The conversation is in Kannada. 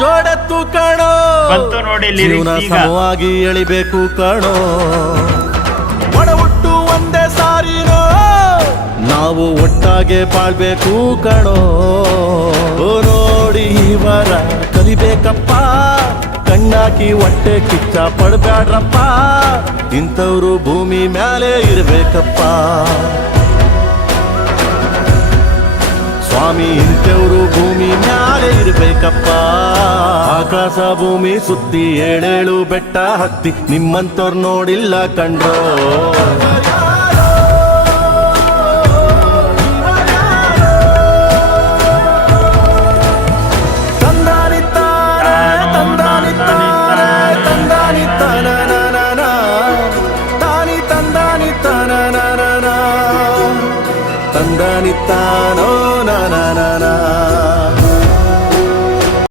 ಜೋಡೆತ್ತು ಕಣೋ ಬಂತು ನೋಡಿ ಜೀವನ ಸಮವಾಗಿ ಎಳಿಬೇಕು ಕಣೋ ಒಡ ಹುಟ್ಟು ಒಂದೇ ಸಾರಿನೋ ನಾವು ಒಟ್ಟಾಗೆ ಬಾಳ್ಬೇಕು ಕಣೋ ನೋಡಿ ಇವರ ಕಲಿಬೇಕಪ್ಪ ಕಣ್ಣಾಕಿ ಹೊಟ್ಟೆ ಕಿಚ್ಚ ಪಡ್ಬ್ಯಾಡ್ರಪ್ಪ ಇಂಥವ್ರು ಭೂಮಿ ಮ್ಯಾಲೆ ಇರ್ಬೇಕಪ್ಪ ಸ್ವಾಮಿ ಇಂಥವ್ರು ಭೂಮಿ ಮ್ಯಾಲೆ ಇರ್ಬೇಕಪ್ಪ ಆಕಾಶ ಭೂಮಿ ಸುತ್ತಿ ಏಳೇಳು ಬೆಟ್ಟ ಹತ್ತಿ ನಿಮ್ಮಂತವ್ರು ನೋಡಿಲ್ಲ ಕಂಡ್ರೋ